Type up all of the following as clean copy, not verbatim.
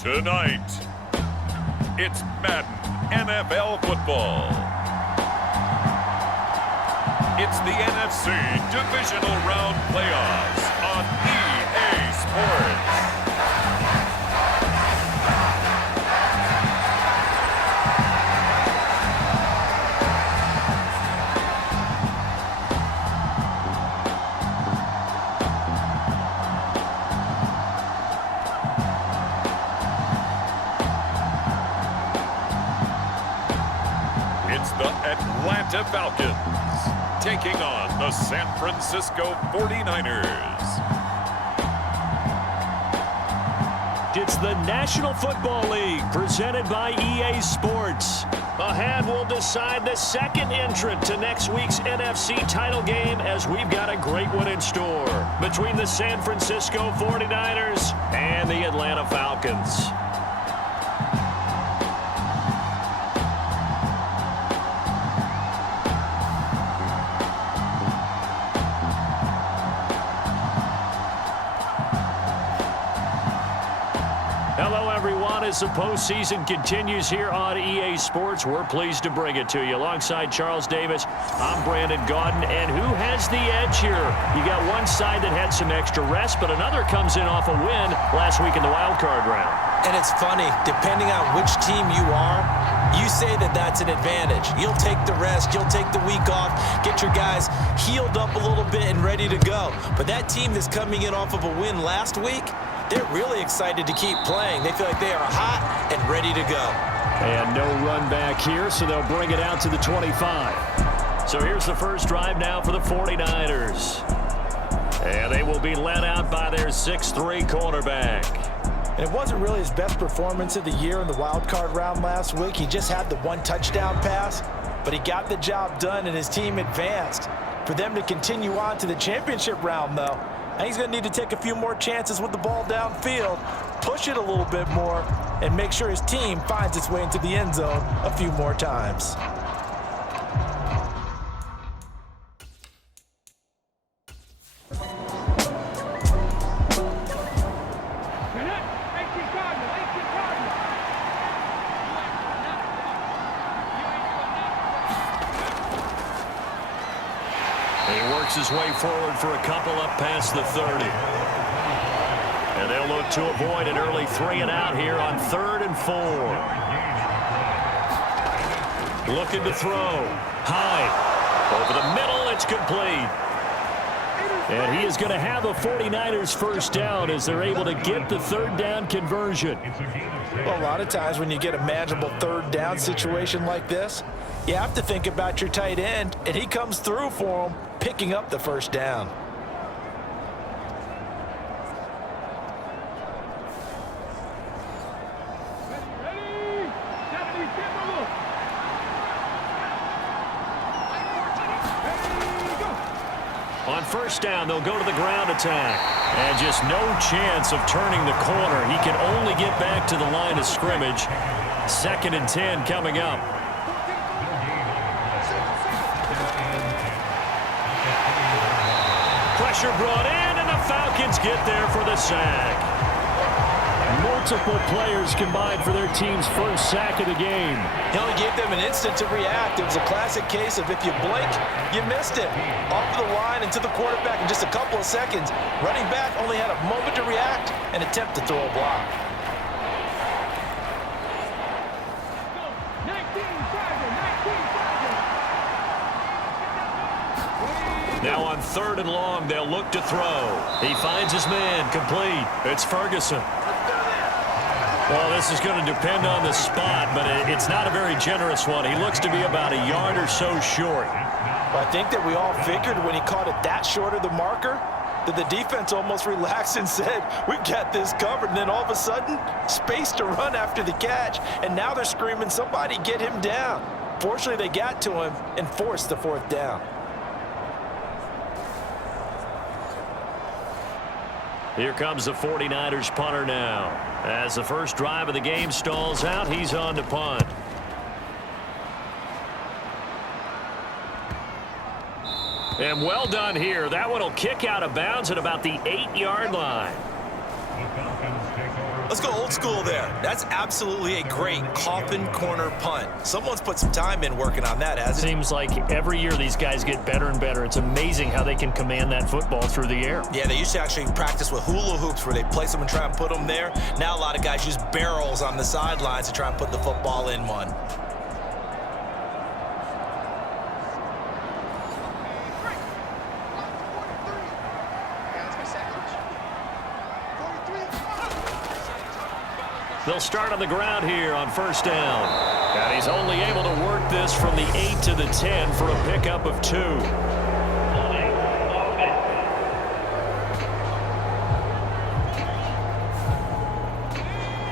Tonight, it's Madden NFL football. It's the NFC Divisional Round playoffs on EA Sports. It's the Atlanta Falcons taking on the San Francisco 49ers. It's the National Football League presented by EA Sports. Ahead will decide the second entrant to next week's NFC title game, as we've got a great one in store between the San Francisco 49ers and the Atlanta Falcons. Hello, everyone. As the postseason continues here on EA Sports, we're pleased to bring it to you. Alongside Charles Davis, I'm Brandon Gaudin. And who has the edge here? You got one side that had some extra rest, but another comes in off a win last week in the wild card round. And it's funny, depending on which team you are, you say that that's an advantage. You'll take the rest, you'll take the week off, get your guys healed up a little bit and ready to go. But that team that's coming in off of a win last week, they're really excited to keep playing. They feel like they are hot and ready to go. And no run back here, so they'll bring it out to the 25. So here's the first drive now for the 49ers. And they will be led out by their 6'3" quarterback. And it wasn't really his best performance of the year in the wild card round last week. He just had the one touchdown pass, but he got the job done and his team advanced. For them to continue on to the championship round, though, and he's going to need to take a few more chances with the ball downfield, push it a little bit more, and make sure his team finds its way into the end zone a few more times. He works his way forward for a couple up past the 30. And they'll look to avoid an early 3-and-out here on 3rd and 4. Looking to throw. High. Over the middle, it's complete. And he is going to have a 49ers first down as they're able to get the third down conversion. Well, a lot of times when you get a manageable third down situation like this, you have to think about your tight end, and he comes through for him, picking up the first down. On first down, they'll go to the ground attack. And just no chance of turning the corner. He can only get back to the line of scrimmage. 2nd and 10 coming up. Pressure brought in, and the Falcons get there for the sack. Multiple players combined for their team's first sack of the game. He only gave them an instant to react. It was a classic case of if you blink, you missed it. Off the line and to the quarterback in just a couple of seconds. Running back only had a moment to react and attempt to throw a block. Now on 3rd and long, they'll look to throw. He finds his man, complete. It's Ferguson. Well, this is going to depend on the spot, but it's not a very generous one. He looks to be about a yard or so short. Well, I think that we all figured when he caught it that short of the marker that the defense almost relaxed and said, we've got this covered. And then all of a sudden, space to run after the catch. And now they're screaming, somebody get him down. Fortunately, they got to him and forced the 4th down. Here comes the 49ers punter now. As the first drive of the game stalls out, he's on to punt. And well done here. That one will kick out of bounds at about the 8-yard line. The Falcons take over Let's go old school there. That's absolutely a great coffin corner punt. Someone's put some time in working on that, hasn't it? Seems like every year these guys get better and better. It's amazing how they can command that football through the air. Yeah, they used to actually practice with hula hoops where they place them and try and put them there. Now a lot of guys use barrels on the sidelines to try and put the football in one. They'll start on the ground here on first down. And he's only able to work this from the 8 to the 10 for a pickup of 2.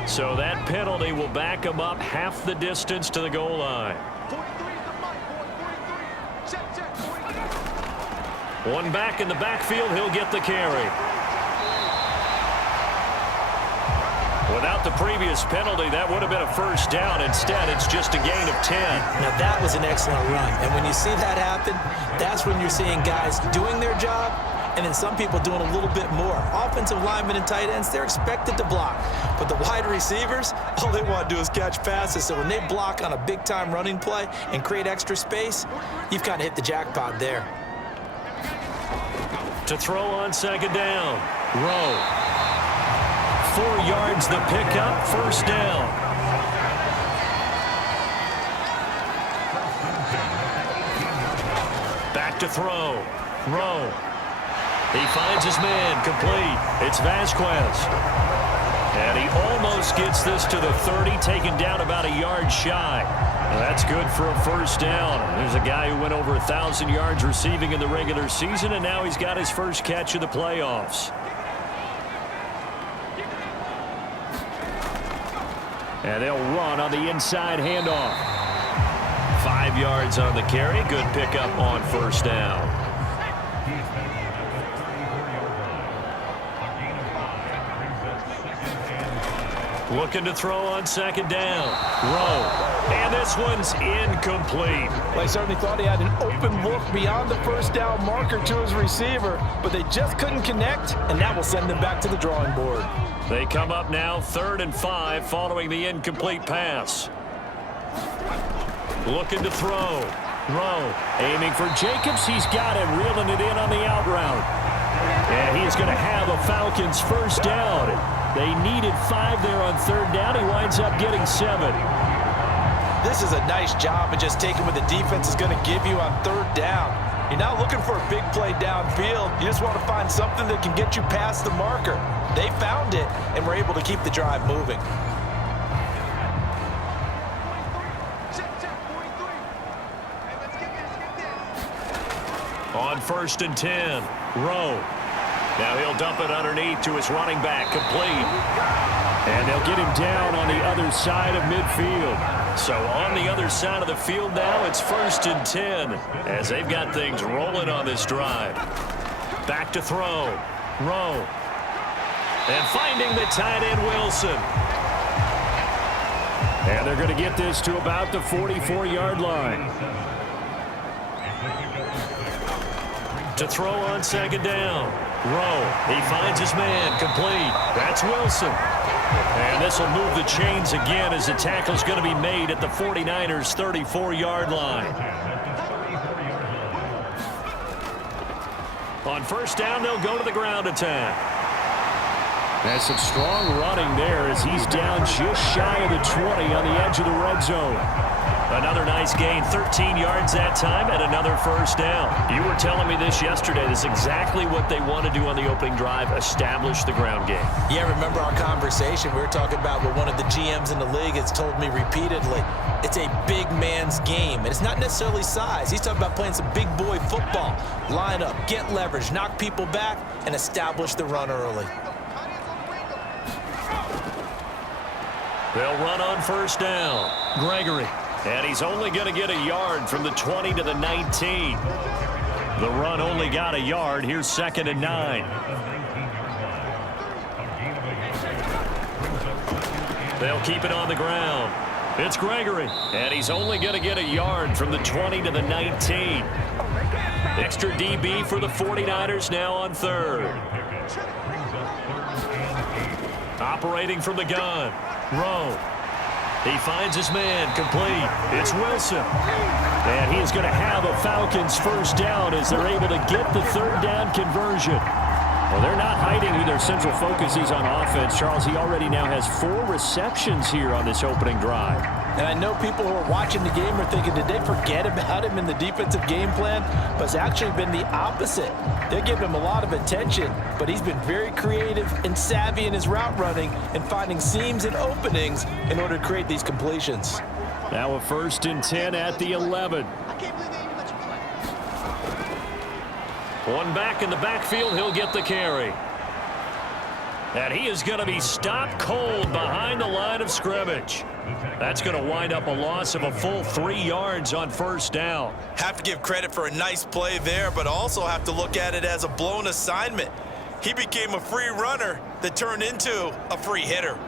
So that penalty will back him up half the distance to the goal line. One back in the backfield, he'll get the carry. Without the previous penalty, that would have been a first down. Instead, it's just a gain of 10. Now, that was an excellent run. And when you see that happen, that's when you're seeing guys doing their job and then some people doing a little bit more. Offensive linemen and tight ends, they're expected to block. But the wide receivers, all they want to do is catch passes. So when they block on a big-time running play and create extra space, you've kind of hit the jackpot there. To throw on second down, Rowe. 4 yards the pickup, first down. Back to throw. Rowe. He finds his man, complete. It's Vasquez. And he almost gets this to the 30, taken down about a yard shy. That's good for a first down. There's a guy who went over 1,000 yards receiving in the regular season, and now he's got his first catch of the playoffs. And they'll run on the inside handoff. 5 yards on the carry. Good pickup on first down. Looking to throw on second down. Rowe. And this one's incomplete. Well, he certainly thought he had an open look beyond the first down marker to his receiver, but they just couldn't connect, and that will send them back to the drawing board. They come up now 3rd and 5 following the incomplete pass. Looking to throw. Rowe aiming for Jacobs. He's got it, reeling it in on the out route. And he's going to have a Falcons first down. They needed 5 there on 3rd down. He winds up getting 7. This is a nice job of just taking what the defense is going to give you on 3rd down. You're not looking for a big play downfield. You just want to find something that can get you past the marker. They found it and were able to keep the drive moving. On 1st and 10, Rowe. Now he'll dump it underneath to his running back, complete. And they'll get him down on the other side of midfield. So on the other side of the field now, it's 1st and 10 as they've got things rolling on this drive. Back to throw. Rowe. And finding the tight end, Wilson. And they're going to get this to about the 44-yard line. To throw on second down. Rowe. He finds his man, complete. That's Wilson. And this will move the chains again as the tackle's going to be made at the 49ers' 34-yard line. On first down, they'll go to the ground attack. There's some strong running there as he's down just shy of the 20 on the edge of the red zone. Another nice gain, 13 yards that time, and another first down. You were telling me this yesterday. This is exactly what they want to do on the opening drive, establish the ground game. Yeah, remember our conversation? We were talking about what one of the GMs in the league has told me repeatedly. It's a big man's game, and it's not necessarily size. He's talking about playing some big boy football. Line up, get leverage, knock people back, and establish the run early. They'll run on first down. Gregory. And he's only going to get a yard from the 20 to the 19. The run only got a yard. Here's 2nd and 9. They'll keep it on the ground. It's Gregory. And he's only going to get a yard from the 20 to the 19. Extra DB for the 49ers now on 3rd. Operating from the gun. Rowe. He finds his man complete. It's Wilson. And he is going to have a Falcons first down as they're able to get the third down conversion. Well, they're not hiding who their central focus is on offense. Charles, he already now has 4 receptions here on this opening drive. And I know people who are watching the game are thinking, did they forget about him in the defensive game plan? But it's actually been the opposite. They give him a lot of attention, but he's been very creative and savvy in his route running and finding seams and openings in order to create these completions. Now a 1st and 10 at the 11. One back in the backfield, he'll get the carry. And he is going to be stopped cold behind the line of scrimmage. That's going to wind up a loss of a full 3 yards on first down. Have to give credit for a nice play there, but also have to look at it as a blown assignment. He became a free runner that turned into a free hitter.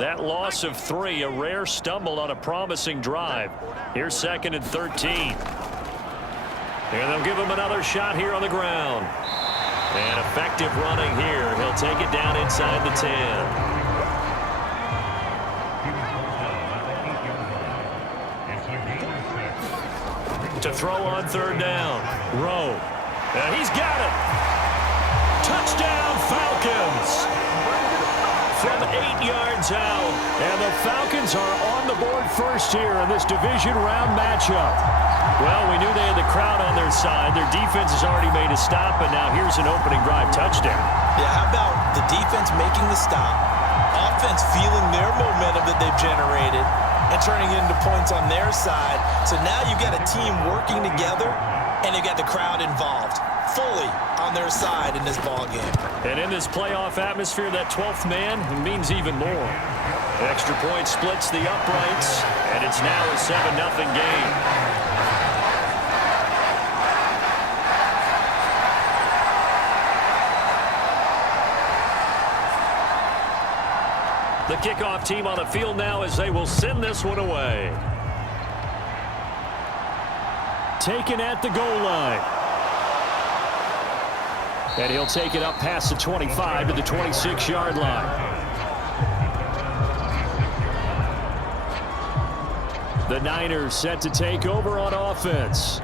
That loss of 3, a rare stumble on a promising drive. Here's 2nd and 13. And they'll give him another shot here on the ground. And effective running here. He'll take it down inside the 10. To throw on 3rd down. Rowe. And he's got it. Touchdown, Falcons. From 8 yards out. And the Falcons are on the board first here in this division round matchup. Well, we knew they had the crowd on their side. Their defense has already made a stop, and now here's an opening drive touchdown. Yeah, how about the defense making the stop, offense feeling their momentum that they've generated, and turning it into points on their side. So now you've got a team working together, and you've got the crowd involved fully on their side in this ballgame. And in this playoff atmosphere, that 12th man means even more. Extra point splits the uprights, and it's now a 7-0 game. The kickoff team on the field now as they will send this one away. Taken at the goal line. And he'll take it up past the 25 to the 26-yard line. The Niners set to take over on offense.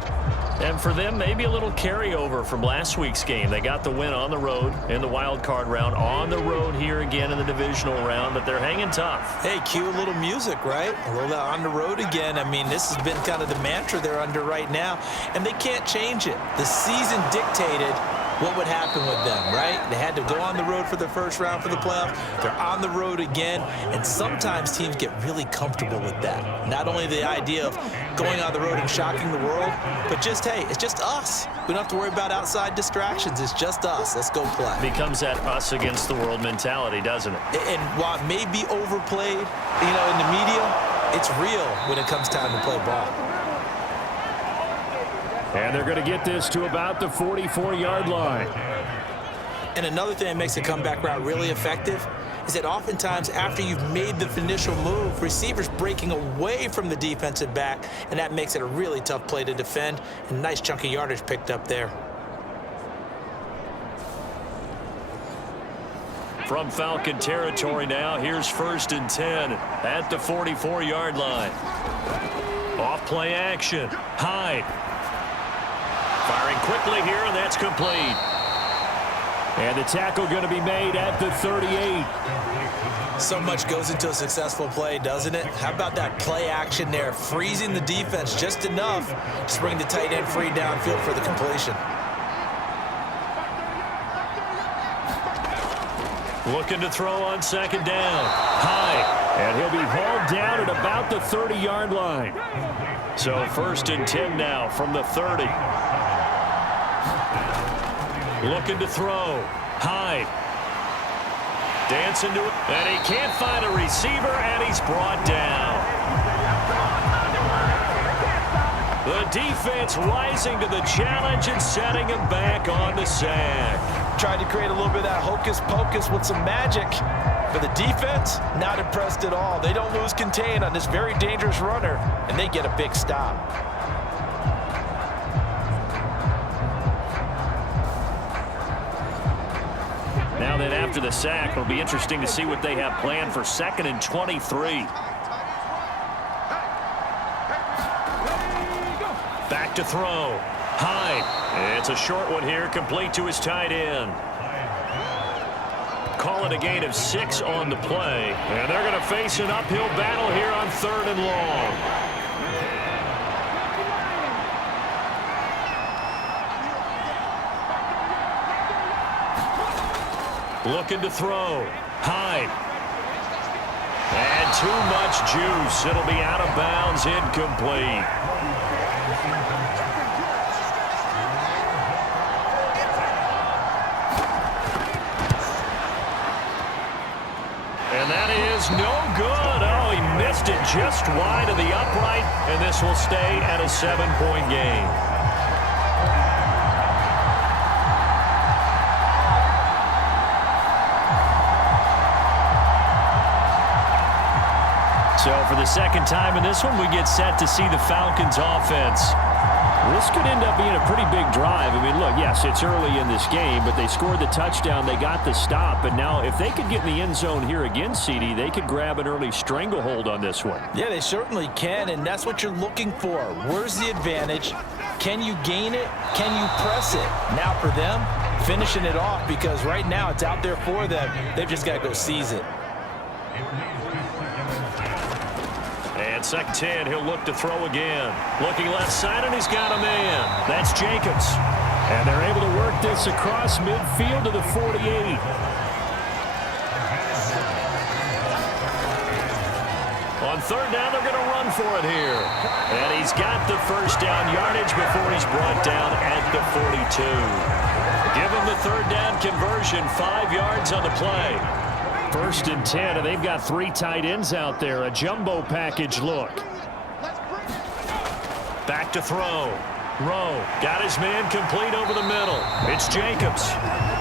And for them, maybe a little carryover from last week's game. They got the win on the road in the wild card round, on the road here again in the divisional round, but they're hanging tough. Hey, cue a little music, right? A little on the road again. I mean, this has been kind of the mantra they're under right now, and they can't change it. The season dictated what would happen with them, right? They had to go on the road for the first round for the playoffs. They're on the road again, and sometimes teams get really comfortable with that. Not only the idea of going on the road and shocking the world, but just, hey, it's just us. We don't have to worry about outside distractions. It's just us. Let's go play. Becomes that us against the world mentality, doesn't it? And while it may be overplayed, in the media, it's real when it comes time to play ball. And they're going to get this to about the 44-yard line. And another thing that makes a comeback route really effective is that oftentimes after you've made the initial move, receivers breaking away from the defensive back, and that makes it a really tough play to defend. And nice chunk of yardage picked up there. From Falcon territory now, here's 1st and 10 at the 44-yard line. Off play action. Hyde. Firing quickly here, and that's complete. And the tackle going to be made at the 38. So much goes into a successful play, doesn't it? How about that play action there, freezing the defense just enough to bring the tight end free downfield for the completion. Looking to throw on 2nd down. Hyde. And he'll be hauled down at about the 30-yard line. So 1st and 10 now from the 30. Looking to throw. Hyde. Dancing to it. And he can't find a receiver, and he's brought down. The defense rising to the challenge and setting him back on the sack. Tried to create a little bit of that hocus-pocus with some magic. For the defense, not impressed at all. They don't lose contain on this very dangerous runner, and they get a big stop. Now then, after the sack, it'll be interesting to see what they have planned for 2nd and 23. Back to throw. Hyde. It's a short one here, complete to his tight end. Call it a gain of 6 on the play. And they're going to face an uphill battle here on 3rd and long. Looking to throw. Hyde. And too much juice. It'll be out of bounds, incomplete. And that is no good. Oh, he missed it just wide of the upright, and this will stay at a 7-point game. So for the second time in this one, we get set to see the Falcons offense. This could end up being a pretty big drive. I mean, look, yes, it's early in this game, but they scored the touchdown. They got the stop. And now if they could get in the end zone here again, CD, they could grab an early stranglehold on this one. Yeah, they certainly can, and that's what you're looking for. Where's the advantage? Can you gain it? Can you press it? Now for them, finishing it off, because right now it's out there for them. They've just got to go seize it. And 2nd 10, he'll look to throw again. Looking left side, and he's got a man. That's Jacobs. And they're able to work this across midfield to the 48. On 3rd down, they're going to run for it here. And he's got the first down yardage before he's brought down at the 42. Give him the 3rd down conversion, 5 yards on the play. 1st and 10, and they've got 3 tight ends out there. A jumbo package look. Back to throw. Rowe got his man complete over the middle. It's Jacobs.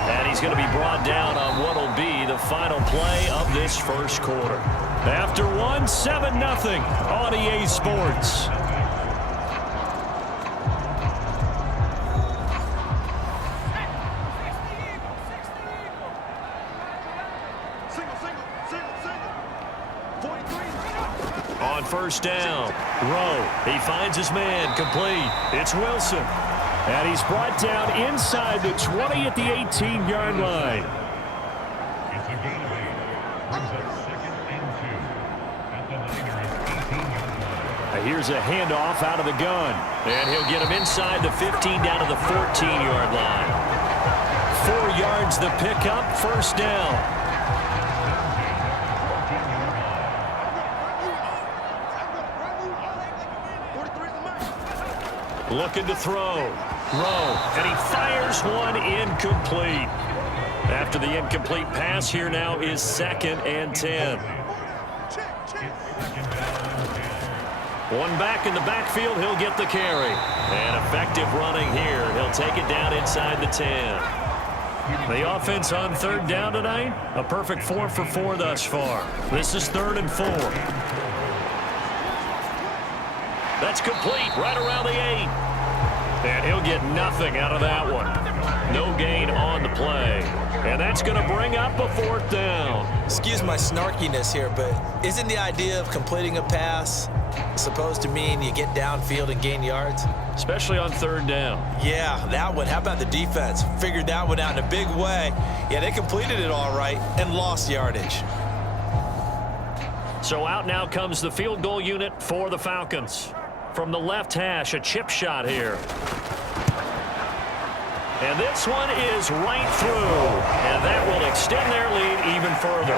And he's going to be brought down on what will be the final play of this first quarter. After 7-0 on EA Sports. On 1st down, Rowe, he finds his man, complete. It's Wilson, and he's brought down inside the 20 at the 18-yard line. Here's a handoff out of the gun, and he'll get him inside the 15 down to the 14-yard line. 4 yards the pickup, 1st down. Looking to throw. Rowe, and he fires one incomplete. After the incomplete pass, here now is 2nd and 10. One back in the backfield, he'll get the carry. And effective running here. He'll take it down inside the 10. The offense on 3rd down tonight, a perfect 4 for 4 thus far. This is 3rd and 4. That's complete right around the 8. And he'll get nothing out of that one. No gain on the play. And that's going to bring up a 4th down. Excuse my snarkiness here, but isn't the idea of completing a pass supposed to mean you get downfield and gain yards? Especially on 3rd down. Yeah, that one. How about the defense? Figured that one out in a big way. Yeah, they completed it all right and lost yardage. So out now comes the field goal unit for the Falcons. From the left hash, a chip shot here. And this one is right through. And that will extend their lead even further.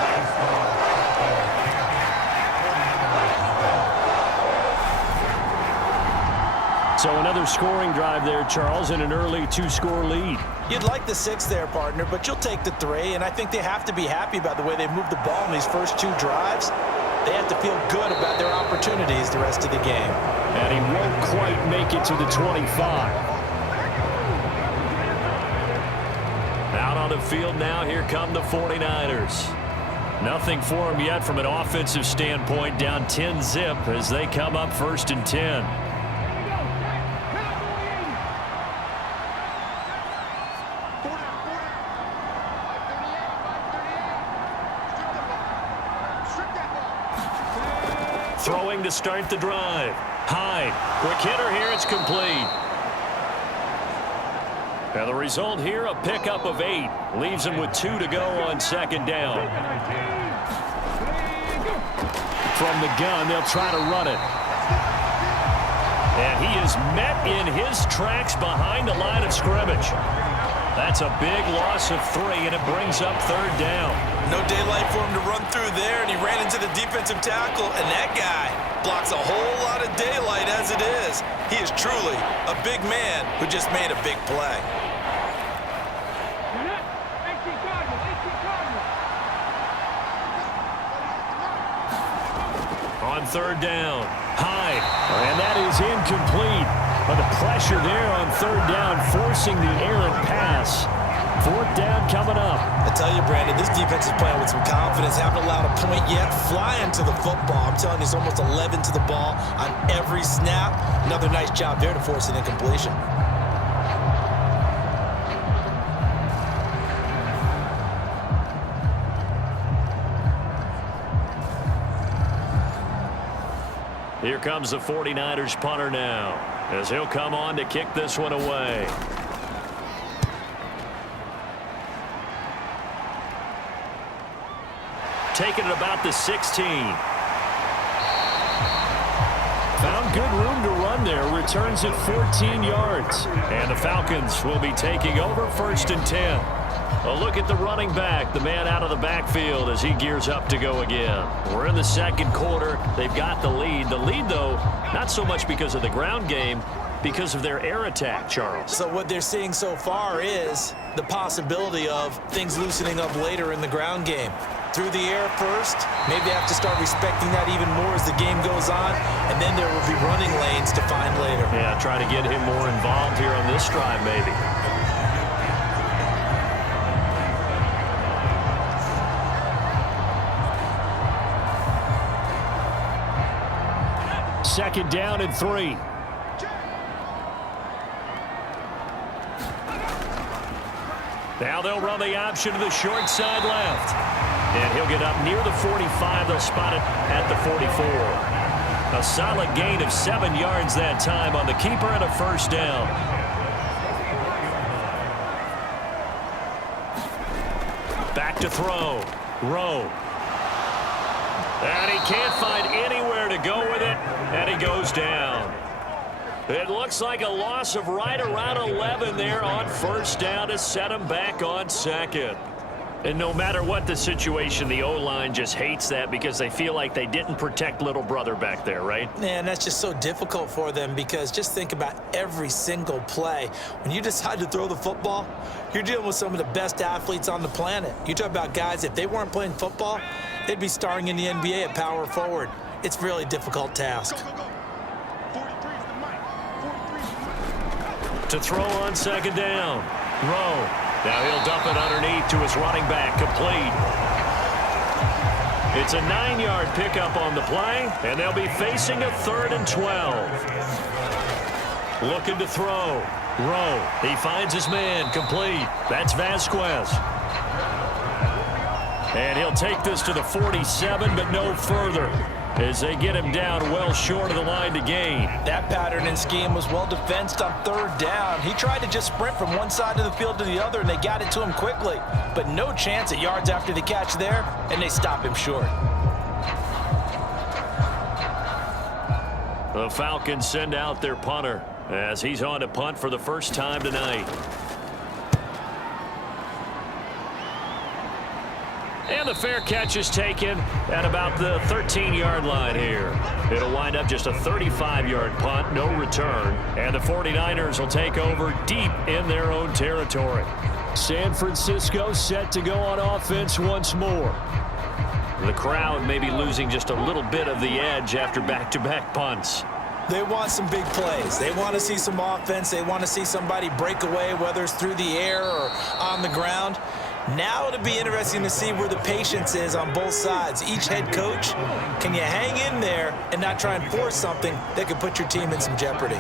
So another scoring drive there, Charles, and an early 2-score lead. You'd like the 6 there, partner, but you'll take the 3, and I think they have to be happy about the way they moved the ball in these first 2 drives. They have to feel good about their opportunities the rest of the game. And he won't quite make it to the 25. Out on the field now, here come the 49ers. Nothing for them yet from an offensive standpoint, down 10-zip as they come up 1st and 10. to start the drive. Hyde, quick hitter here, it's complete. And the result here, a pickup of 8. Leaves him with 2 to go on second down. From the gun, they'll try to run it. And he is met in his tracks behind the line of scrimmage. That's a big loss of 3, and it brings up third down. No daylight for him to run through there, and he ran into the defensive tackle, and that guy blocks a whole lot of daylight as it is. He is truly a big man who just made a big play. On third down, Hyde, and that is incomplete. But the pressure there on third down, forcing the errant pass. Fourth down coming up. I tell you, Brandon, this defense is playing with some confidence. Haven't allowed a point yet. Flying to the football. I'm telling you, it's almost 11 to the ball on every snap. Another nice job there to force an incompletion. Here comes the 49ers punter now, as he'll come on to kick this one away. Taking it about the 16. Found good room to run there. Returns it 14 yards. And the Falcons will be taking over first and 10. A look at the running back, the man out of the backfield as he gears up to go again. We're in the second quarter. They've got the lead. The lead, though, not so much because of the ground game, because of their air attack, Charles. So what they're seeing so far is the possibility of things loosening up later in the ground game. Through the air first, maybe they have to start respecting that even more as the game goes on, and then there will be running lanes to find later. Yeah, try to get him more involved here on this drive, maybe. Second down and 3. Now they'll run the option to the short side left. And he'll get up near the 45. They'll spot it at the 44. A solid gain of 7 yards that time on the keeper and a first down. Back to throw. Rowe. And he can't find anywhere to go with it, and he goes down. It looks like a loss of right around 11 there on first down to set him back on second. And no matter what the situation, the O-line just hates that because they feel like they didn't protect little brother back there, right? Man, that's just so difficult for them because just think about every single play. When you decide to throw the football, you're dealing with some of the best athletes on the planet. You talk about guys, if they weren't playing football, they'd be starring in the NBA at power forward. It's a really difficult task. To throw on second down. Rowe. Now he'll dump it underneath to his running back, complete. It's a 9-yard pickup on the play, and they'll be facing a 3rd and 12. Looking to throw. Rowe. He finds his man, complete. That's Vasquez. And he'll take this to the 47, but no further, as they get him down well short of the line to gain. That pattern and scheme was well defensed on third down. He tried to just sprint from one side of the field to the other, and they got it to him quickly. But no chance at yards after the catch there, and they stop him short. The Falcons send out their punter as he's on to punt for the first time tonight. And the fair catch is taken at about the 13-yard line here. It'll wind up just a 35-yard punt, no return. And the 49ers will take over deep in their own territory. San Francisco set to go on offense once more. The crowd may be losing just a little bit of the edge after back-to-back punts. They want some big plays. They want to see some offense. They want to see somebody break away, whether it's through the air or on the ground. Now it'll be interesting to see where the patience is on both sides. Each head coach, can you hang in there and not try and force something that could put your team in some jeopardy?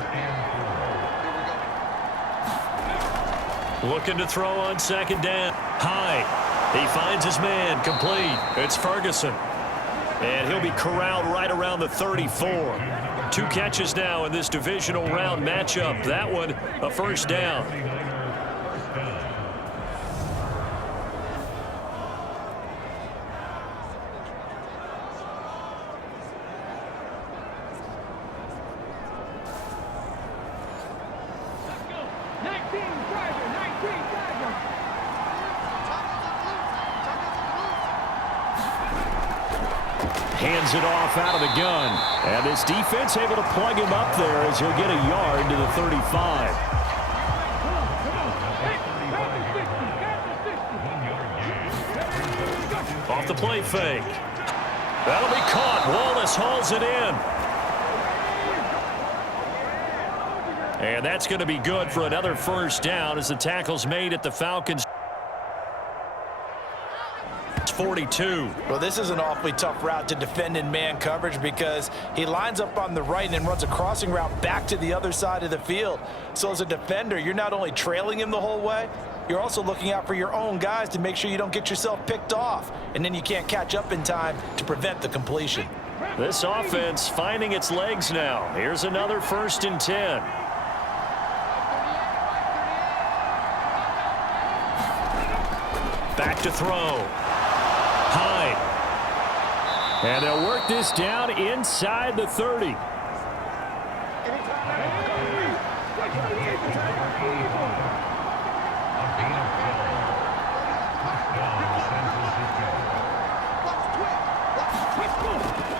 Looking to throw on second down. Hyde. He finds his man, complete. It's Ferguson. And he'll be corralled right around the 34. 2 catches now in this divisional round matchup. That one, a first down. Hands it off out of the gun. And this defense able to plug him up there as he'll get a yard to the 35. Off the play fake. That'll be caught. Wallace hauls it in. And that's going to be good for another first down as the tackle's made at the Falcons. 42. Well, this is an awfully tough route to defend in man coverage because he lines up on the right and then runs a crossing route back to the other side of the field. So as a defender, you're not only trailing him the whole way, you're also looking out for your own guys to make sure you don't get yourself picked off. And then you can't catch up in time to prevent the completion. This offense finding its legs now. Here's another 1st and 10. Back to throw. Hyde. And they'll work this down inside the 30.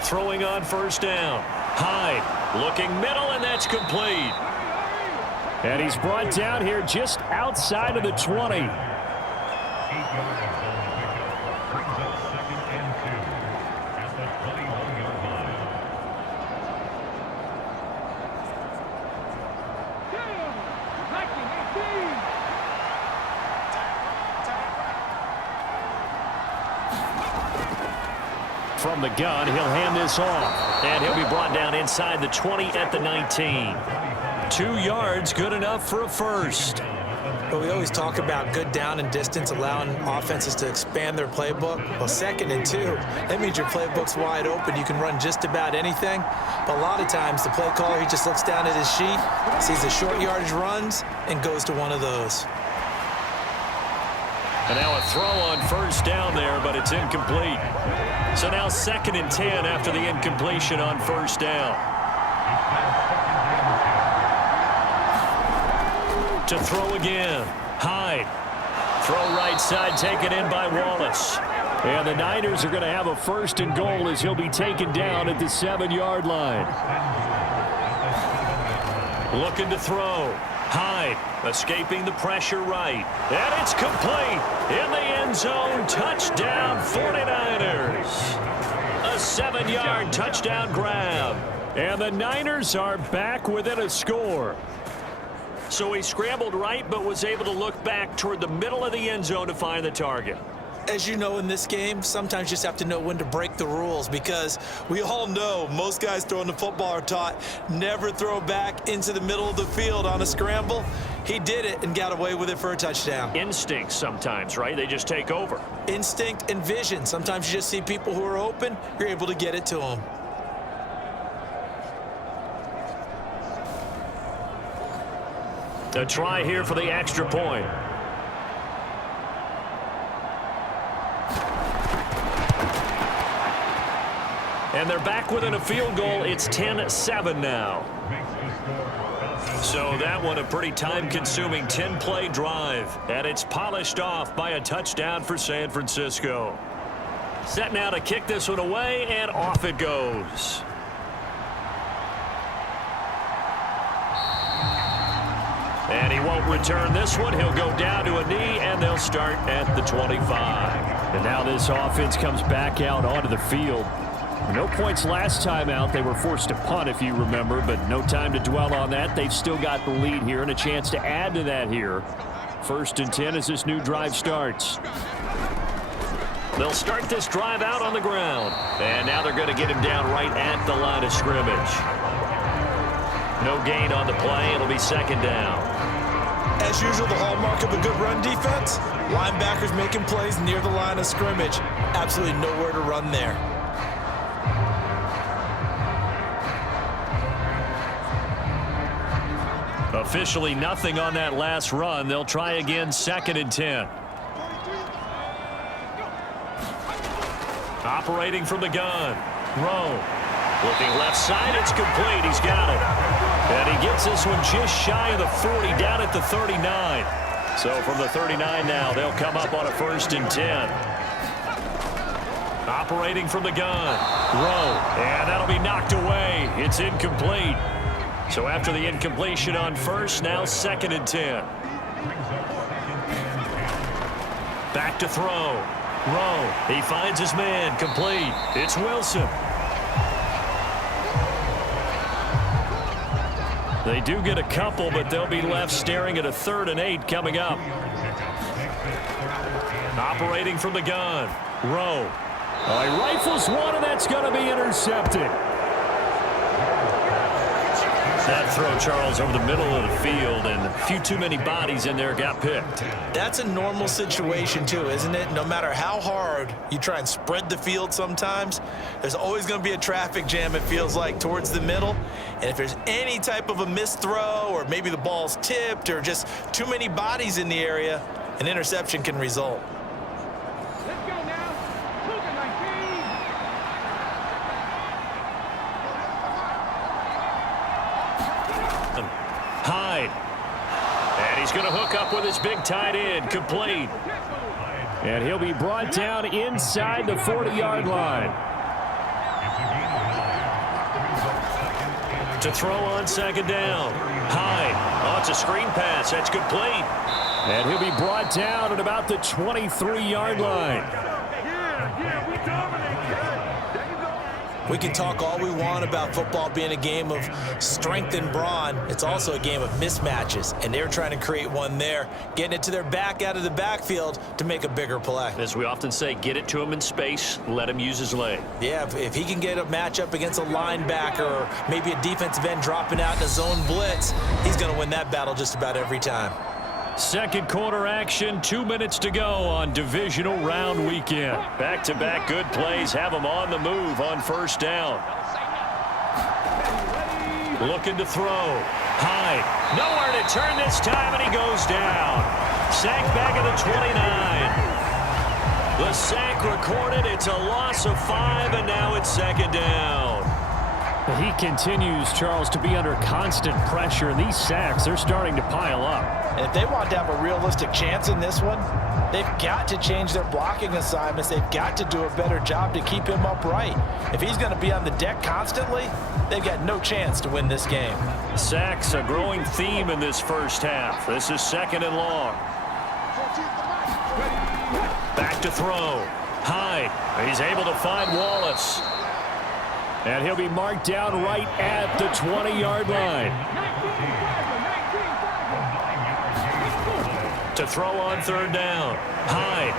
Throwing on first down. Hyde looking middle, and that's complete. And he's brought down here just outside of the 20. From the gun, he'll hand this off. And he'll be brought down inside the 20 at the 19. 2 yards, good enough for a first. But we always talk about good down and distance, allowing offenses to expand their playbook. Well, 2nd and 2, that means your playbook's wide open. You can run just about anything. But a lot of times, the play caller, he just looks down at his sheet, sees the short yardage runs, and goes to one of those. And now a throw on first down there, but it's incomplete. So now 2nd and 10 after the incompletion on first down. To throw again. Hyde. Throw right side taken in by Wallace. And the Niners are going to have a 1st and goal as he'll be taken down at the 7-yard line. Looking to throw. Hyde escaping the pressure right. And it's complete. In the end zone. Touchdown 49ers. A 7-yard touchdown grab. And the Niners are back within a score. So he scrambled right but was able to look back toward the middle of the end zone to find the target. As you know, in this game, sometimes you just have to know when to break the rules because we all know most guys throwing the football are taught never throw back into the middle of the field on a scramble. He did it and got away with it for a touchdown. Instinct sometimes, right? They just take over. Instinct and vision. Sometimes you just see people who are open, you're able to get it to them. A try here for the extra point. And they're back within a field goal. It's 10-7 now. So that one a pretty time-consuming 10-play drive. And it's polished off by a touchdown for San Francisco. Set now to kick this one away, and off it goes. And he won't return this one. He'll go down to a knee, and they'll start at the 25. And now this offense comes back out onto the field. No points last time out. They were forced to punt, if you remember, but no time to dwell on that. They've still got the lead here and a chance to add to that here. 1st and 10 as this new drive starts. They'll start this drive out on the ground. And now they're going to get him down right at the line of scrimmage. No gain on the play. It'll be 2nd down. As usual, the hallmark of a good run defense, linebackers making plays near the line of scrimmage. Absolutely nowhere to run there. Officially nothing on that last run. They'll try again, 2nd and 10. Operating from the gun. Rowe. Looking left side. It's complete. He's got it. And he gets this one just shy of the 40, down at the 39. So from the 39 now, they'll come up on a 1st and 10. Operating from the gun. Rowe. And that'll be knocked away. It's incomplete. So after the incompletion on 1st, now 2nd and 10. Back to throw. Rowe. He finds his man. Complete. It's Wilson. They do get a couple, but they'll be left staring at a 3rd and 8 coming up. Operating from the gun. Rowe. He rifles one, and that's going to be intercepted. That throw, Charles, over the middle of the field, and a few too many bodies in there got picked. That's a normal situation, too, isn't it? No matter how hard you try and spread the field sometimes, there's always going to be a traffic jam, it feels like, towards the middle. And if there's any type of a missed throw, or maybe the ball's tipped, or just too many bodies in the area, an interception can result. Hyde. And he's going to hook up with his big tight end. Complete. And he'll be brought down inside the 40-yard line. To throw on 2nd down. Hyde. Oh, it's a screen pass. That's complete. And he'll be brought down at about the 23-yard line. We can talk all we want about football being a game of strength and brawn. It's also a game of mismatches, and they're trying to create one there, getting it to their back out of the backfield to make a bigger play. As we often say, get it to him in space, let him use his leg. Yeah, if he can get a matchup against a linebacker or maybe a defensive end dropping out in a zone blitz, he's going to win that battle just about every time. 2nd quarter action, 2 minutes to go on divisional round weekend. Back-to-back good plays have them on the move on 1st down. Looking to throw. Hyde. Nowhere to turn this time, and he goes down. Sack back at the 29. The sack recorded. It's a loss of 5, and now it's 2nd down. He continues, Charles, to be under constant pressure. These sacks, they're starting to pile up. And if they want to have a realistic chance in this one, they've got to change their blocking assignments. They've got to do a better job to keep him upright. If he's going to be on the deck constantly, they've got no chance to win this game. Sacks, a growing theme in this 1st half. This is 2nd and long. Back to throw. Hyde. He's able to find Wallace. And he'll be marked down right at the 20-yard line. To throw on 3rd down. Hyde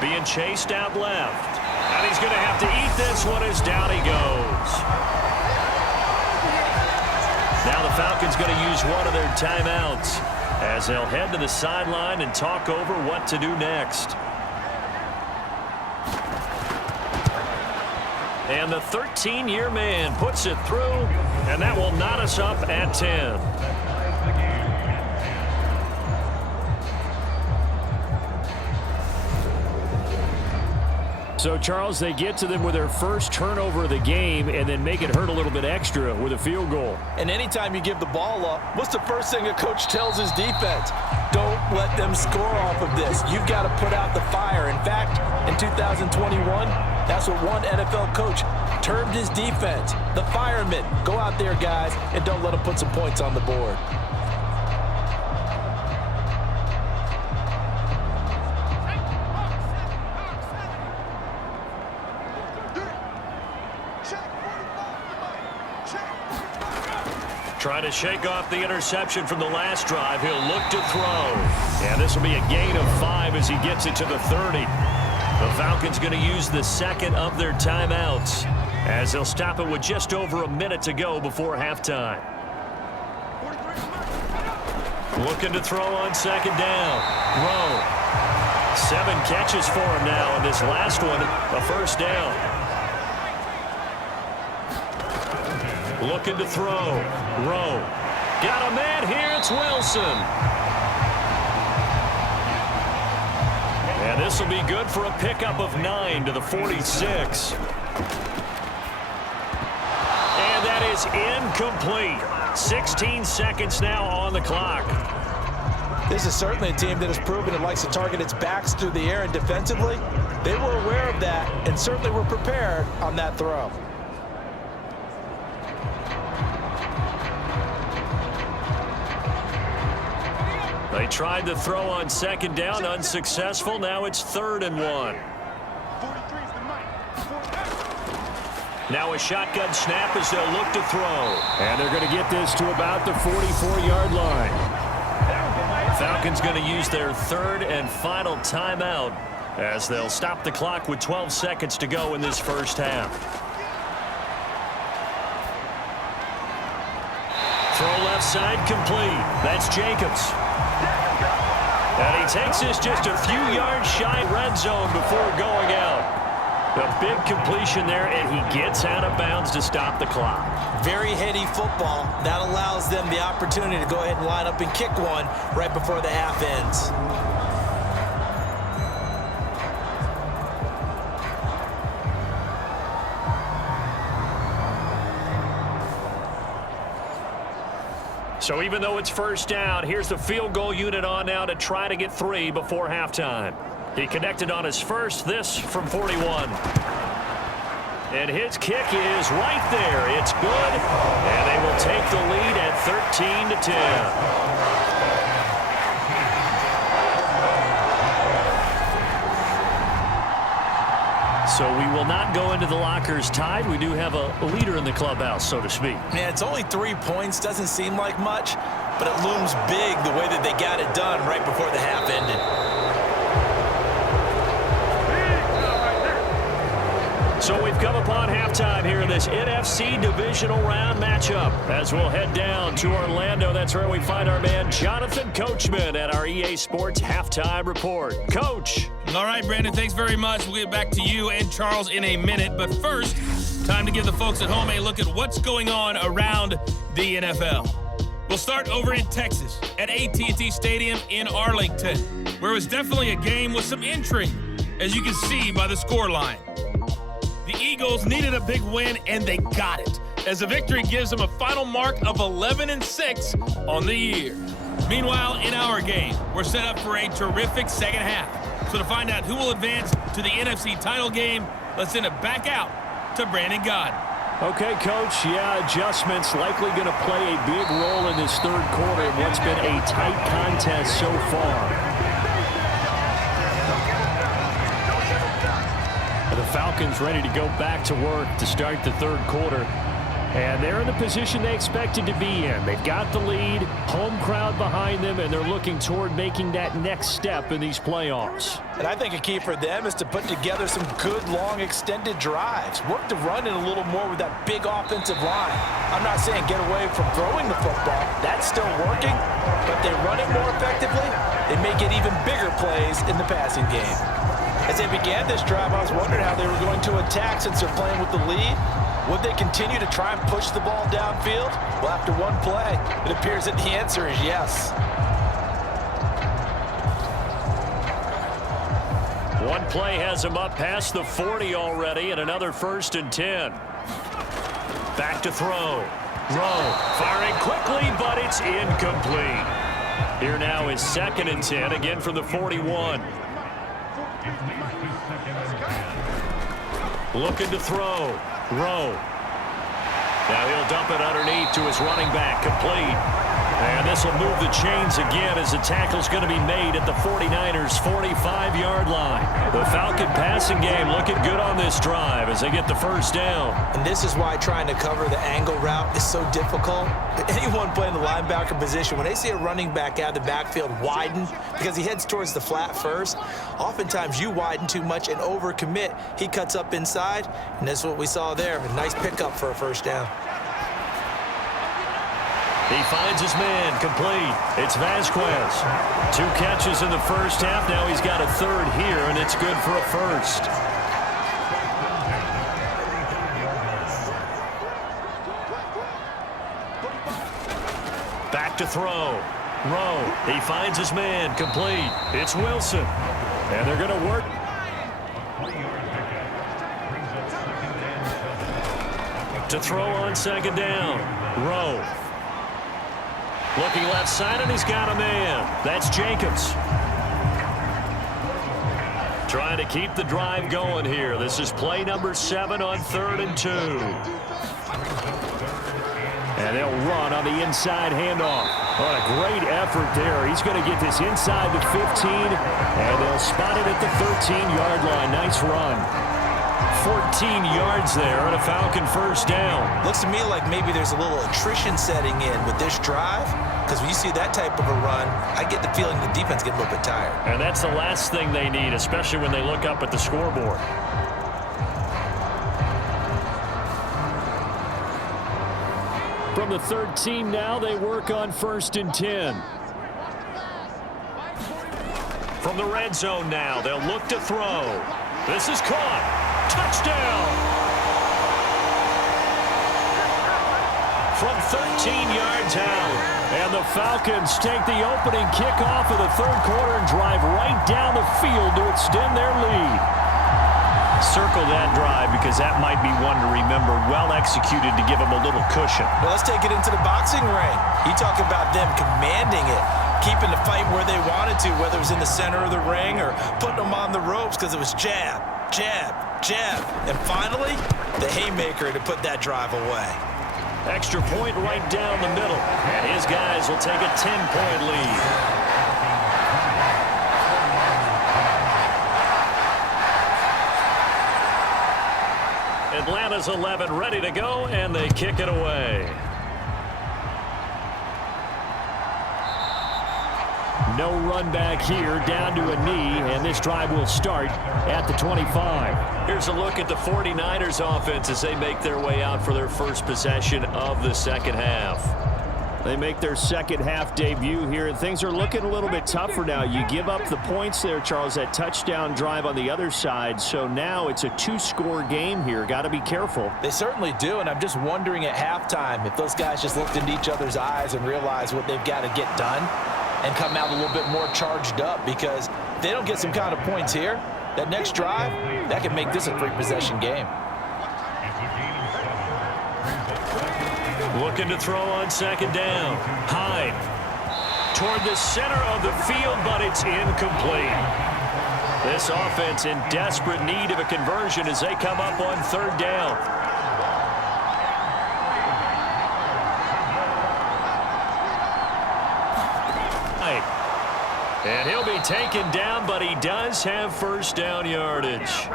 being chased out left. And he's going to have to eat this one as down he goes. Now the Falcons going to use one of their timeouts as they'll head to the sideline and talk over what to do next. And the 13-year man puts it through, and that will knot us up at 10. So, Charles, they get to them with their first turnover of the game and then make it hurt a little bit extra with a field goal. And anytime you give the ball up, what's the first thing a coach tells his defense? Don't let them score off of this. You've got to put out the fire. In fact, in 2021, that's what one NFL coach termed his defense. The firemen. Go out there, guys, and don't let them put some points on the board. Trying to shake off the interception from the last drive. He'll look to throw. And this will be a gain of 5 as he gets it to the 30. The Falcons going to use the 2nd of their timeouts as they'll stop it with just over a minute to go before halftime. Looking to throw on 2nd down. Rowe. 7 catches for him now, and this last one, a 1st down. Looking to throw. Rowe. Got a man here. It's Wilson. And this will be good for a pickup of 9 to the 46. And that is incomplete. 16 seconds now on the clock. This is certainly a team that has proven it likes to target its backs through the air, and defensively, they were aware of that and certainly were prepared on that throw. They tried to throw on second down, unsuccessful. Now it's 3rd and 1. Now a shotgun snap as they'll look to throw. And they're going to get this to about the 44-yard line. Falcons going to use their 3rd and final timeout as they'll stop the clock with 12 seconds to go in this first half. Throw left side complete. That's Jacobs. And he takes this just a few yards shy of red zone before going out. A big completion there, and he gets out of bounds to stop the clock. Very heady football. That allows them the opportunity to go ahead and line up and kick one right before the half ends. So even though it's first down, here's the field goal unit on now to try to get 3 before halftime. He connected on his first, this from 41. And his kick is right there. It's good, and they will take the lead at 13-10. So we will not go into the lockers tied. We do have a leader in the clubhouse, so to speak. Yeah, it's only 3 points. Doesn't seem like much, but it looms big the way that they got it done right before the half ended. So we've come upon halftime here in this NFC Divisional Round matchup as we'll head down to Orlando. That's where we find our man Jonathan Coachman at our EA Sports Halftime Report. Coach. All right, Brandon, thanks very much. We'll get back to you and Charles in a minute. But first, time to give the folks at home a look at what's going on around the NFL. We'll start over in Texas at AT&T Stadium in Arlington, where it was definitely a game with some intrigue, as you can see by the scoreline. The Eagles needed a big win, and they got it, as the victory gives them a final mark of 11-6 on the year. Meanwhile, in our game, we're set up for a terrific second half. So to find out who will advance to the NFC title game, let's send it back out to Brandon Gaudin. Okay, Coach, adjustments likely going to play a big role in this third quarter in what's been a tight contest so far. The Falcons ready to go back to work to start the third quarter. And they're in the position they expected to be in. They've got the lead, home crowd behind them, and they're looking toward making that next step in these playoffs. And I think a key for them is to put together some good, long, extended drives. Work to run it a little more with that big offensive line. I'm not saying get away from throwing the football. That's still working, but they run it more effectively. They may get even bigger plays in the passing game. As they began this drive, I was wondering how they were going to attack since they're playing with the lead. Would they continue to try and push the ball downfield? Well, after one play, it appears that the answer is yes. One play has him up past the 40 already, and another 1st and 10. Back to throw. Rowe firing quickly, but it's incomplete. Here now is 2nd and 10, again from the 41. Looking to throw. Rowe. Now he'll dump it underneath to his running back. Complete. And this will move the chains again as the tackle's going to be made at the 49ers' 45-yard line. The Falcon passing game looking good on this drive as they get the first down. And this is why trying to cover the angle route is so difficult. Anyone playing the linebacker position, when they see a running back out of the backfield widen because he heads towards the flat first, oftentimes you widen too much and overcommit. He cuts up inside, and that's what we saw there. A nice pickup for a first down. He finds his man, complete. It's Vasquez. 2 catches in the first half. Now he's got a 3rd here, and it's good for a 1st. Back to throw. Rowe, he finds his man, complete. It's Wilson. And they're going to work. To throw on second down. Rowe. Looking left side, and he's got a man. That's Jacobs. Trying to keep the drive going here. This is play number 7 on 3rd and 2. And they'll run on the inside handoff. What a great effort there. He's going to get this inside the 15, and they'll spot it at the 13-yard line. Nice run. 14 yards there and a Falcon first down. Looks to me like maybe there's a little attrition setting in with this drive, because when you see that type of a run, I get the feeling the defense gets a little bit tired. And that's the last thing they need, especially when they look up at the scoreboard. From the 13 now, they work on 1st and 10. From the red zone now, they'll look to throw. This is caught. Touchdown! From 13 yards out. And the Falcons take the opening kickoff of the 3rd quarter and drive right down the field to extend their lead. Circle that drive because that might be one to remember. Well executed to give them a little cushion. Well, let's take it into the boxing ring. You talk about them commanding it, keeping the fight where they wanted to, whether it was in the center of the ring or putting them on the ropes because it was jab, jab, jab. And finally, the haymaker to put that drive away. Extra point right down the middle. And his guys will take a 10-point lead. Atlanta's 11 ready to go, and they kick it away. No run back here, down to a knee, and this drive will start at the 25. Here's a look at the 49ers offense as they make their way out for their first possession of the second half. They make their second half debut here, and things are looking a little bit tougher now. You give up the points there, Charles, that touchdown drive on the other side. So now it's a 2-score game here. Got to be careful. They certainly do, and I'm just wondering at halftime if those guys just looked into each other's eyes and realized what they've got to get done and come out a little bit more charged up, because if they don't get some kind of points here, that next drive, that can make this a 3-possession game. Looking to throw on second down. Hyde toward the center of the field, but it's incomplete. This offense in desperate need of a conversion as they come up on 3rd down. Hyde. And he'll be taken down, but he does have first down yardage.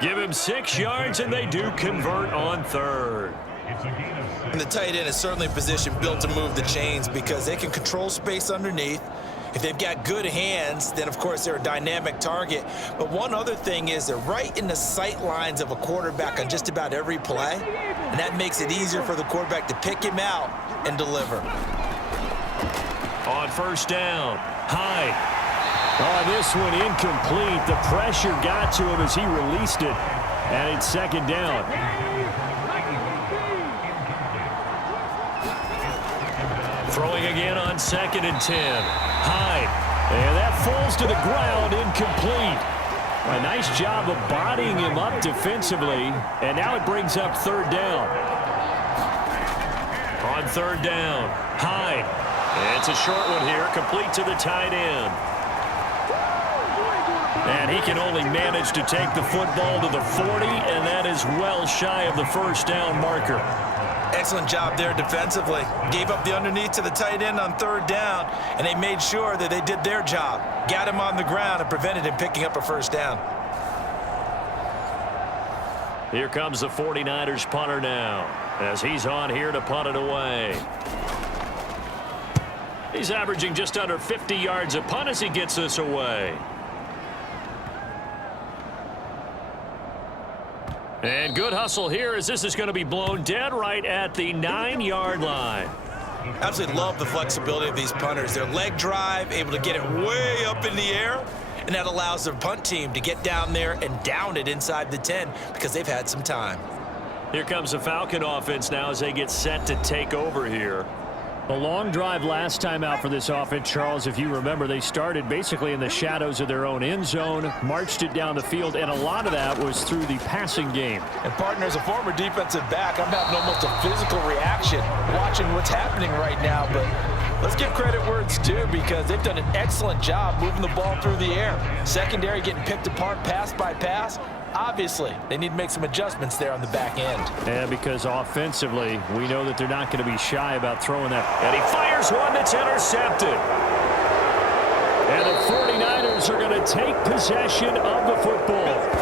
Give him 6 yards, and they do convert on 3rd. And the tight end is certainly a position built to move the chains because they can control space underneath. If they've got good hands, then, of course, they're a dynamic target. But one other thing is they're right in the sight lines of a quarterback on just about every play, and that makes it easier for the quarterback to pick him out and deliver. On 1st down, Hyde. Oh, this one incomplete. The pressure got to him as he released it. And it's 2nd down. Throwing again on 2nd and 10. Hyde. And that falls to the ground, incomplete. A nice job of bodying him up defensively. And now it brings up 3rd down. On 3rd down, Hyde. It's a short one here, complete to the tight end. And he can only manage to take the football to the 40, and that is well shy of the first down marker. Excellent job there defensively. Gave up the underneath to the tight end on 3rd down, and they made sure that they did their job. Got him on the ground and prevented him picking up a first down. Here comes the 49ers punter now, as he's on here to punt it away. He's averaging just under 50 yards a punt as he gets this away. And good hustle here as this is going to be blown dead right at the 9-yard line. Absolutely love the flexibility of these punters. Their leg drive, able to get it way up in the air, and that allows their punt team to get down there and down it inside the 10 because they've had some time. Here comes the Falcon offense now as they get set to take over here. A long drive last time out for this offense, Charles. If you remember, they started basically in the shadows of their own end zone, marched it down the field, and a lot of that was through the passing game. And partner, as a former defensive back, I'm having almost a physical reaction watching what's happening right now. But let's give credit where it's due, because they've done an excellent job moving the ball through the air. Secondary getting picked apart pass by pass. Obviously, they need to make some adjustments there on the back end. Yeah, because offensively, we know that they're not going to be shy about throwing that. And he fires one that's intercepted. And the 49ers are going to take possession of the football.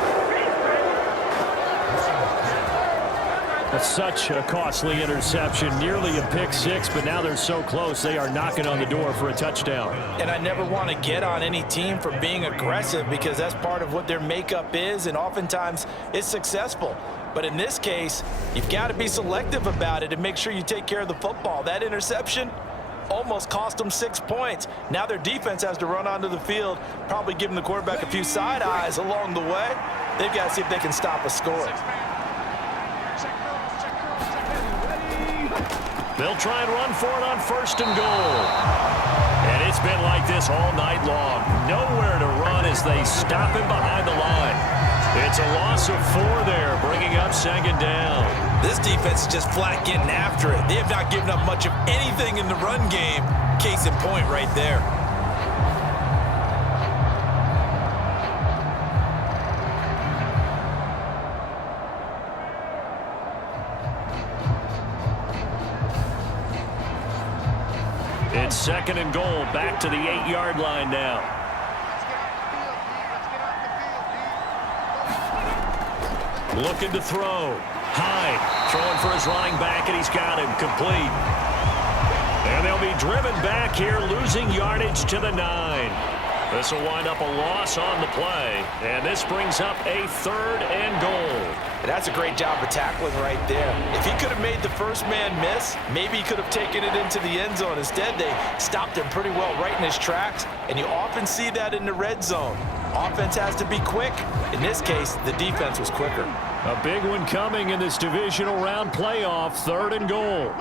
That's such a costly interception, nearly a pick six, but now they're so close, they are knocking on the door for a touchdown. And I never want to get on any team for being aggressive, because that's part of what their makeup is, and oftentimes it's successful. But in this case, you've got to be selective about it and make sure you take care of the football. That interception almost cost them 6 points. Now their defense has to run onto the field, probably giving the quarterback a few side eyes along the way. They've got to see if they can stop a score. They'll try and run for it on 1st and goal. And it's been like this all night long. Nowhere to run as they stop him behind the line. It's a loss of 4 there, bringing up 2nd down. This defense is just flat getting after it. They have not given up much of anything in the run game. Case in point right there. It's 2nd and goal, back to the 8-yard line now. Looking to throw. Hyde throwing for his running back, and he's got him complete. And they'll be driven back here, losing yardage to the 9. This will wind up a loss on the play, and this brings up a 3rd and goal. And that's a great job of tackling right there. If he could have made the first man miss, maybe he could have taken it into the end zone. Instead, they stopped him pretty well right in his tracks, and you often see that in the red zone. Offense has to be quick. In this case, the defense was quicker. A big one coming in this divisional round playoff, 3rd and goal.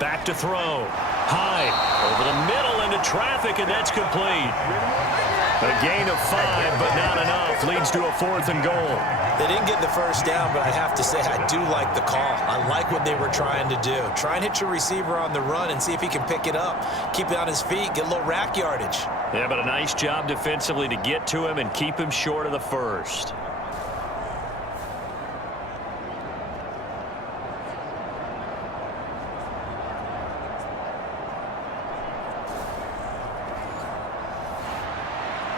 Back to throw. Hyde over the middle into traffic, and that's complete. A gain of 5, but not enough. Leads to a 4th and goal. They didn't get the first down, but I have to say I do like the call. I like what they were trying to do. Try and hit your receiver on the run and see if he can pick it up. Keep it on his feet, get a little rack yardage. Yeah, but a nice job defensively to get to him and keep him short of the first.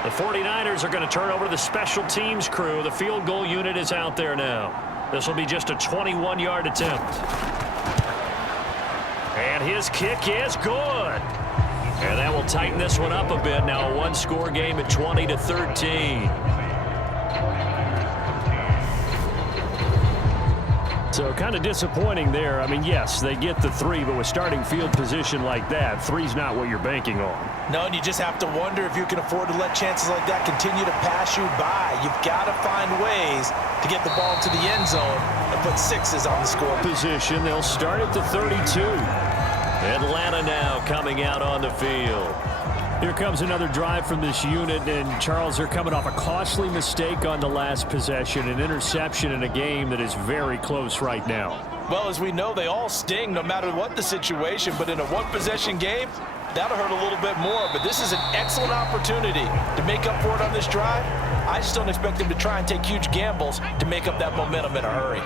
The 49ers are going to turn over to the special teams crew. The field goal unit is out there now. This will be just a 21-yard attempt. And his kick is good. And that will tighten this one up a bit. Now a one-score game at 20-13. So kind of disappointing there. I mean, yes, they get the 3, but with starting field position like that, 3's not what you're banking on. No, and you just have to wonder if you can afford to let chances like that continue to pass you by. You've got to find ways to get the ball to the end zone and put 6s on the score. Position, they'll start at the 32. Atlanta now coming out on the field. Here comes another drive from this unit, and Charles, they're coming off a costly mistake on the last possession, an interception in a game that is very close right now. Well, as we know, they all sting no matter what the situation, but in a one-possession game, that'll hurt a little bit more. But this is an excellent opportunity to make up for it on this drive. I just don't expect them to try and take huge gambles to make up that momentum in a hurry.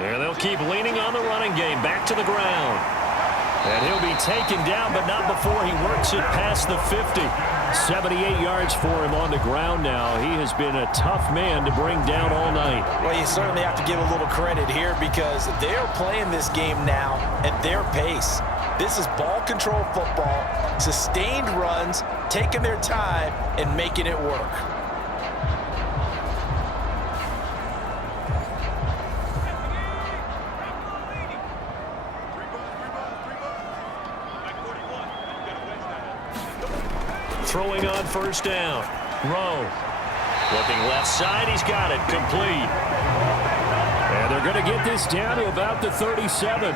And they'll keep leaning on the running game. Back to the ground. And he'll be taken down, but not before he works it past the 50. 78 yards for him on the ground now. He has been a tough man to bring down all night. Well, you certainly have to give a little credit here because they are playing this game now at their pace. This is ball control football, sustained runs, taking their time, and making it work. throwing on first down. Rowe. Looking left side. He's got it. Complete. And they're going to get this down to about the 37.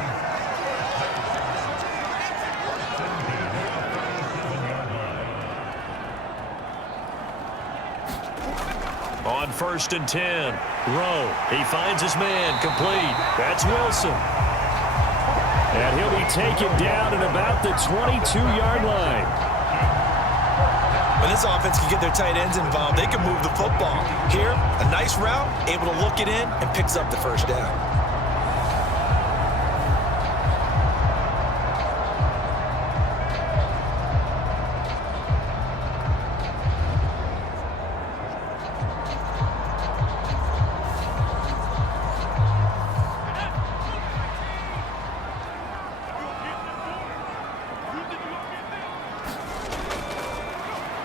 On 1st and 10. Rowe. He finds his man. Complete. That's Wilson. And he'll be taken down at about the 22-yard line. When this offense can get their tight ends involved, they can move the football. Here, a nice route, able to look it in, and picks up the first down.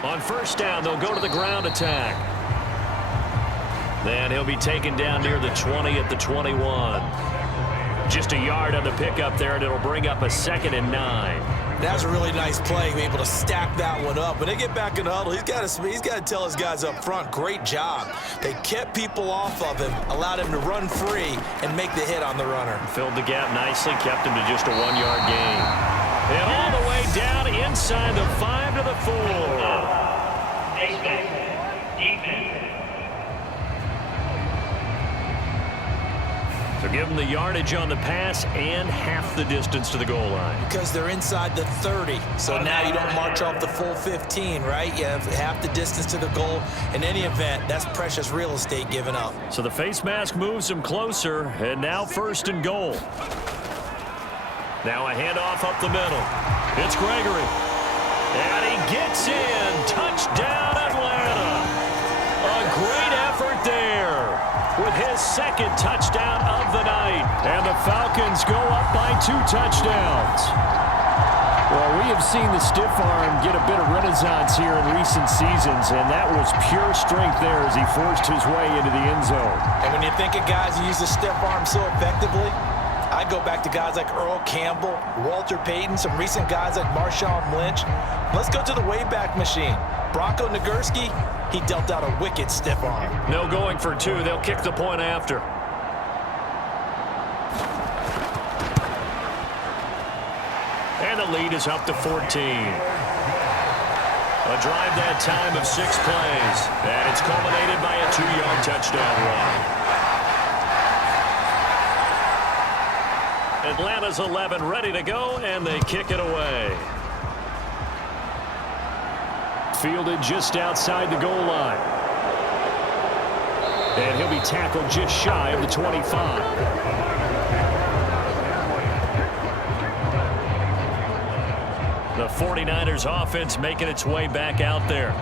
On first down, they'll go to the ground attack. Then he'll be taken down near the 20 at the 21. Just a yard on the pickup there, and it'll bring up a 2nd and 9. That's a really nice play, able to stack that one up. When they get back in the huddle, he's got to tell his guys up front, great job. They kept people off of him, allowed him to run free, and make the hit on the runner. Filled the gap nicely, kept him to just a 1-yard gain. And all the way down inside the 5 to the 4. So give them the yardage on the pass and half the distance to the goal line. Because they're inside the 30, so now you don't march off the full 15, right? You have half the distance to the goal. In any event, that's precious real estate given up. So the face mask moves them closer, and now 1st and goal. Now a handoff up the middle. It's Gregory. And he gets in. Touchdown, Atlanta. A great effort there with his 2nd touchdown of the night. And the Falcons go up by 2 touchdowns. Well, we have seen the stiff arm get a bit of renaissance here in recent seasons, and that was pure strength there as he forced his way into the end zone. And when you think of guys who use the stiff arm so effectively, I go back to guys like Earl Campbell, Walter Payton, some recent guys like Marshawn Lynch. Let's go to the Wayback Machine. Bronco Nagurski, he dealt out a wicked stiff arm. No going for 2. They'll kick the point after. And the lead is up to 14. A drive that time of 6 plays. And it's culminated by a 2-yard touchdown run. Atlanta's 11 ready to go, and they kick it away. Fielded just outside the goal line. And he'll be tackled just shy of the 25. The 49ers offense making its way back out there.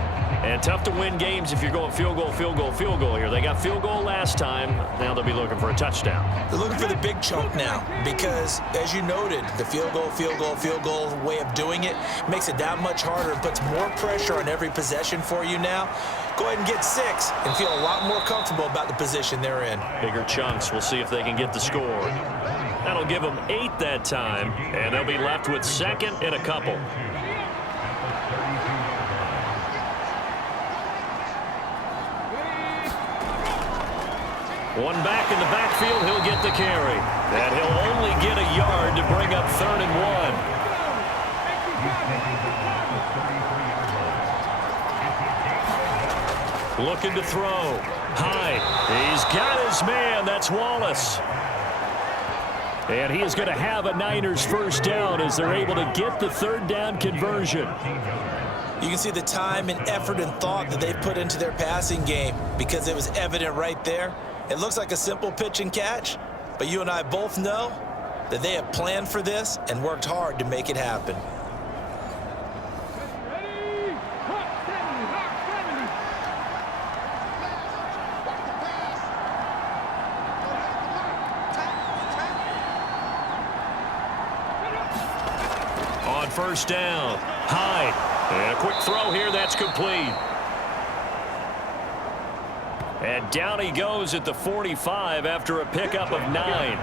And tough to win games if you're going field goal, field goal, field goal here. They got field goal last time. Now they'll be looking for a touchdown. They're looking for the big chunk now because, as you noted, the field goal way of doing it makes it that much harder and puts more pressure on every possession for you now. Go ahead and get 6 and feel a lot more comfortable about the position they're in. Bigger chunks. We'll see if they can get the score. That'll give them 8 that time, and they'll be left with 2nd and a couple. One back in the backfield, he'll get the carry. And he'll only get a yard to bring up 3rd and 1. Looking to throw. High. He's got his man. That's Wallace. And he is going to have a Niners 1st down as they're able to get the 3rd down conversion. You can see the time and effort and thought that they put into their passing game because it was evident right there. It looks like a simple pitch and catch, but you and I both know that they have planned for this and worked hard to make it happen. On 1st down, Hyde. And a quick throw here, that's complete. And down he goes at the 45 after a pickup of 9.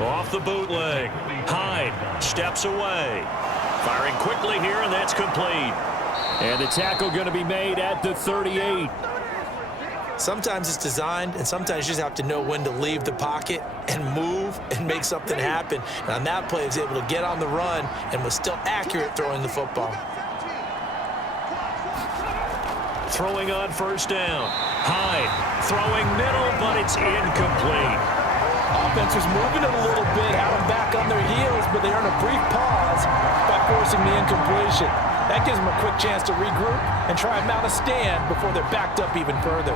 Off the bootleg. Hyde. Hyde steps away. Firing quickly here, and that's complete. And the tackle going to be made at the 38. Sometimes it's designed, and sometimes you just have to know when to leave the pocket and move and make something happen. And on that play, he was able to get on the run and was still accurate throwing the football. Throwing on first down. Hyde throwing middle, but it's incomplete. Offense was moving it a little bit, had them back on their heels, but they earned a brief pause by forcing the incompletion. That gives them a quick chance to regroup and try and mount a stand before they're backed up even further.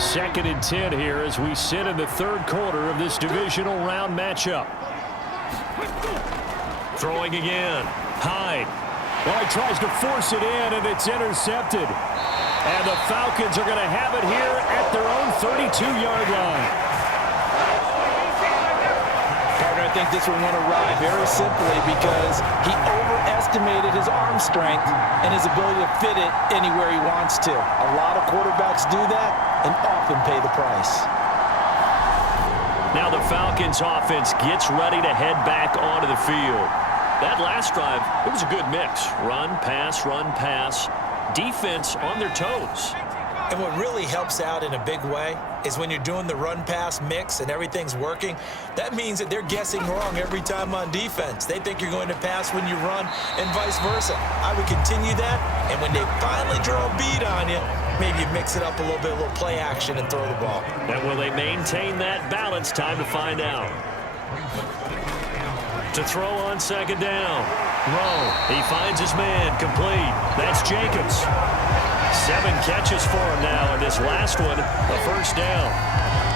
2nd and 10 here as we sit in the third quarter of this divisional round matchup. Throwing again. Hyde. Well, he tries to force it in, and it's intercepted. And the Falcons are going to have it here at their own 32-yard line. Partner, I think this one went awry very simply because he overestimated his arm strength and his ability to fit it anywhere he wants to. A lot of quarterbacks do that and often pay the price. Now the Falcons offense gets ready to head back onto the field. That last drive, it was a good mix. Run, pass, defense on their toes. And what really helps out in a big way is when you're doing the run-pass mix and everything's working, that means that they're guessing wrong every time on defense. They think you're going to pass when you run and vice versa. I would continue that, and when they finally draw a bead on you, maybe you mix it up a little bit, a little play action, and throw the ball. And will they maintain that balance? Time to find out. To throw on 2nd down. Rowe, he finds his man, complete. That's Jacobs. 7 catches for him now, and this last one, a first down.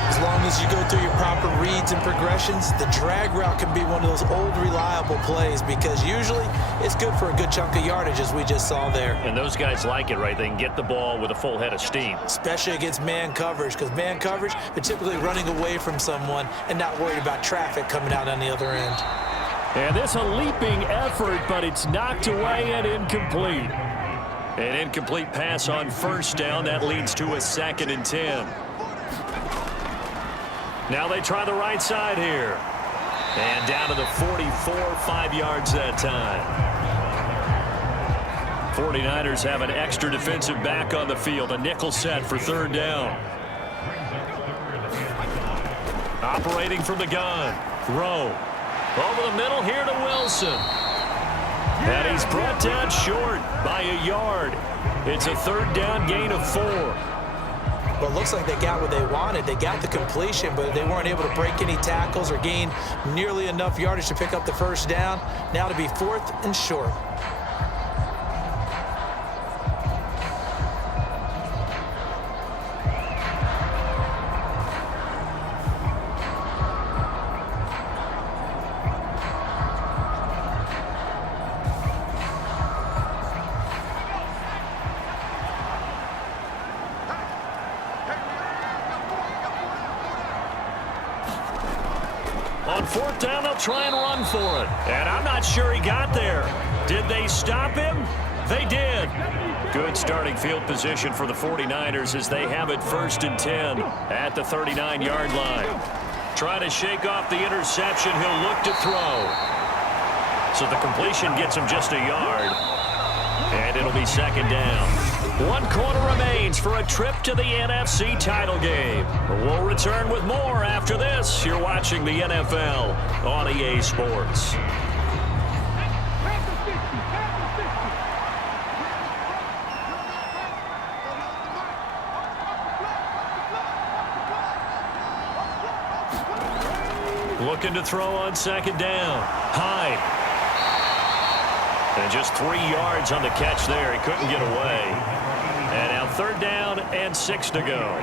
As long as you go through your proper reads and progressions, the drag route can be one of those old reliable plays because usually it's good for a good chunk of yardage, as we just saw there. And those guys like it, right? They can get the ball with a full head of steam. Especially against man coverage, because man coverage, they're typically running away from someone and not worried about traffic coming out on the other end. And this a leaping effort, but it's knocked away and incomplete. An incomplete pass on first down. That leads to a 2nd and 10. Now they try the right side here. And down to the 44, 5 yards that time. 49ers have an extra defensive back on the field. A nickel set for 3rd down. Operating from the gun. Rowe. Over the middle here to Wilson. And he's brought down short by a yard. It's a 3rd down gain of 4. Well, it looks like they got what they wanted. They got the completion, but they weren't able to break any tackles or gain nearly enough yardage to pick up the first down. Now to be 4th and short. On 4th down, they'll try and run for it. And I'm not sure he got there. Did they stop him? They did. Good starting field position for the 49ers as they have it 1st and 10 at the 39-yard line. Trying to shake off the interception. He'll look to throw. So the completion gets him just a yard. And it'll be 2nd down. 1 quarter remains for a trip to the NFC title game. We'll return with more after this. You're watching the NFL on EA Sports. Looking to throw on 2nd down. Hyde. And just 3 yards on the catch there. He couldn't get away. And now 3rd down and 6 to go.